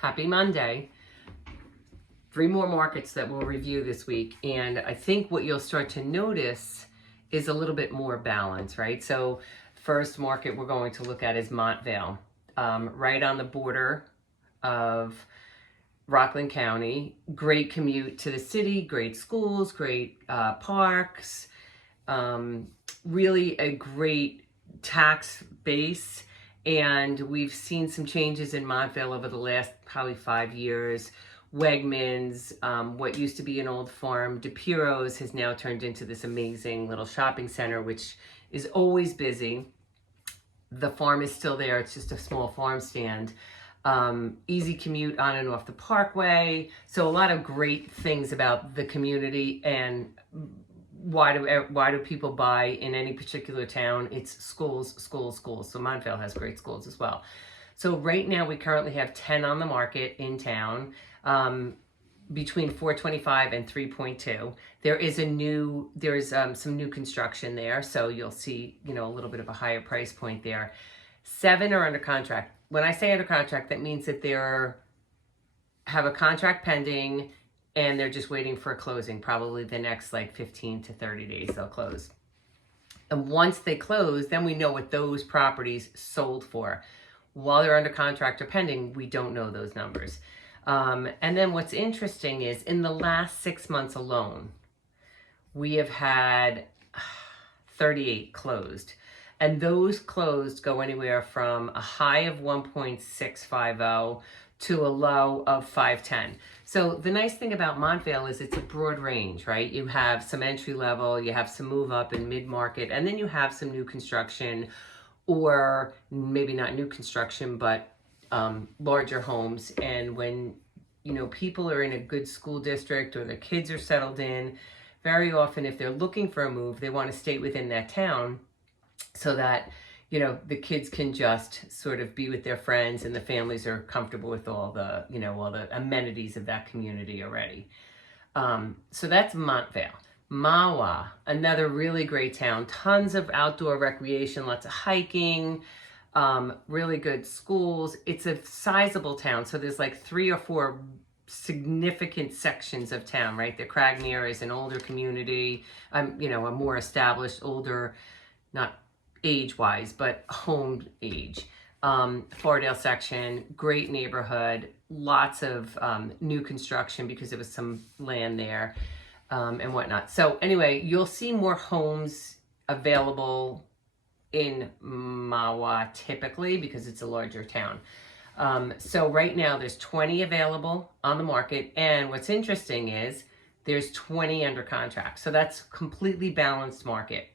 Happy Monday. 3 more markets that we'll review this week. And I think what you'll start to notice is a little bit more balance, right? So first market we're going to look at is Montvale, right on the border of Rockland County. Great commute to the city, great schools, great parks, really a great tax base. And we've seen some changes in Montvale over the last probably 5 years. Wegmans, what used to be an old farm, DePiro's, has now turned into this amazing little shopping center, which is always busy. The farm is still there. It's just a small farm stand. Easy commute on and off the parkway. So a lot of great things about the community. And why do people buy in any particular town? It's schools, schools, schools. So Montvale has great schools as well. So right now we currently have 10 on the market in town, between 425 and 3.2. There's some new construction there, so you'll see, a little bit of a higher price point there. 7 are under contract. When I say under contract, that means that have a contract pending and they're just waiting for a closing. Probably the next 15 to 30 days they'll close. And once they close, then we know what those properties sold for. While they're under contract or pending, we don't know those numbers. And then what's interesting is in the last 6 months alone, we have had 38 closed. And those closed go anywhere from a high of 1.650 to a low of 510. So the nice thing about Montvale is it's a broad range, right? You have some entry level, you have some move up in mid-market, and then you have some new construction, or maybe not new construction, but larger homes. And when people are in a good school district or their kids are settled in, very often if they're looking for a move, they want to stay within that town so that the kids can just sort of be with their friends and the families are comfortable with all the all the amenities of that community already. So that's Montvale. Mahwah, another really great town, tons of outdoor recreation, lots of hiking, really good schools. It's a sizable town, so there's 3 or 4 significant sections of town, right? The Cragmere is an older community, a more established, older, not age-wise, but home age. Fardale section, great neighborhood, lots of new construction because there was some land there. And whatnot. So anyway, you'll see more homes available in Mahwah typically because it's a larger town. So right now there's 20 available on the market. And what's interesting is there's 20 under contract. So that's completely balanced market.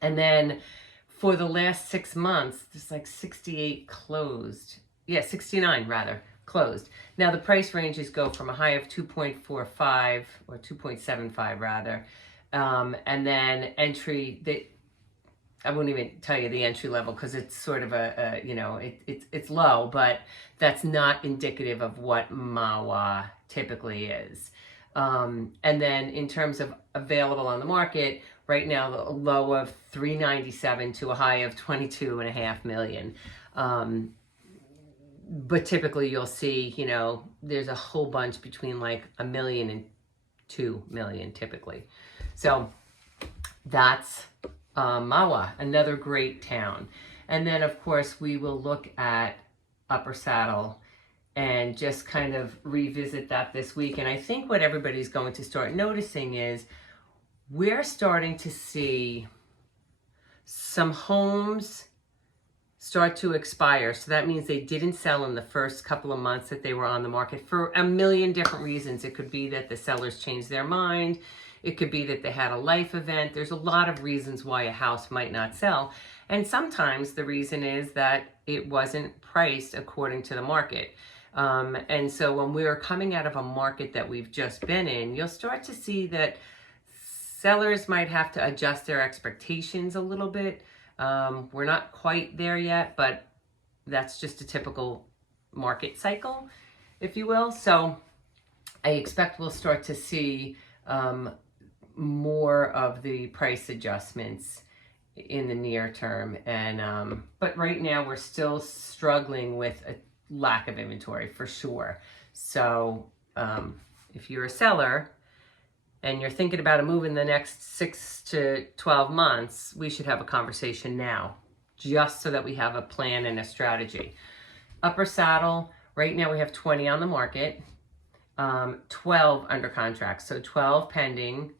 And then for the last 6 months, there's 68 closed. Yeah, 69 rather. Closed. Now the price ranges go from a high of 2.45 or 2.75 rather, and then I won't even tell you the entry level because it's sort of it's low, but that's not indicative of what Mahwah typically is. And then in terms of available on the market right now, the low of 397 to a high of 22.5 million. But typically you'll see, there's a whole bunch between $1 million and $2 million typically. So that's Mahwah, another great town. And then of course we will look at Upper Saddle and just kind of revisit that this week. And I think what everybody's going to start noticing is we're starting to see some homes start to expire. So that means they didn't sell in the first couple of months that they were on the market for a million different reasons. It could be that the sellers changed their mind. It could be that they had a life event. There's a lot of reasons why a house might not sell. And sometimes the reason is that it wasn't priced according to the market. And so when we're coming out of a market that we've just been in, you'll start to see that sellers might have to adjust their expectations a little bit. We're not quite there yet, but that's just a typical market cycle, if you will. So I expect we'll start to see more of the price adjustments in the near term. And but right now we're still struggling with lack of inventory for sure. So if you're a seller and you're thinking about a move in the next 6 to 12 months, we should have a conversation now, just so that we have a plan and a strategy. Upper Saddle, right now we have 20 on the market, 12 under contract, so 12 pending.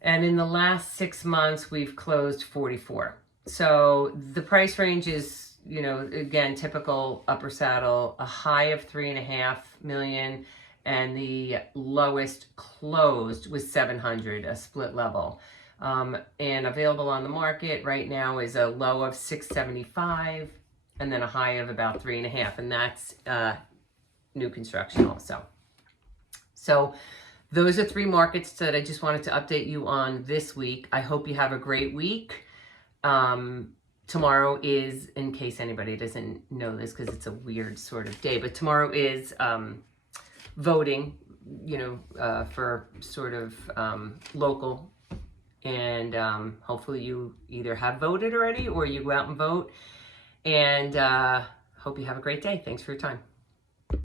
And in the last 6 months, we've closed 44. So the price range is, you know, again, typical Upper Saddle, a high of 3.5 million, and the lowest closed was 700, a split level. And available on the market right now is a low of 675, and then a high of about 3.5, and that's new construction also. So those are 3 markets that I just wanted to update you on this week. I hope you have a great week. Tomorrow is, in case anybody doesn't know this, because it's a weird sort of day, but tomorrow is voting, you know, for sort of local. And hopefully you either have voted already or you go out and vote. And hope you have a great day. Thanks for your time.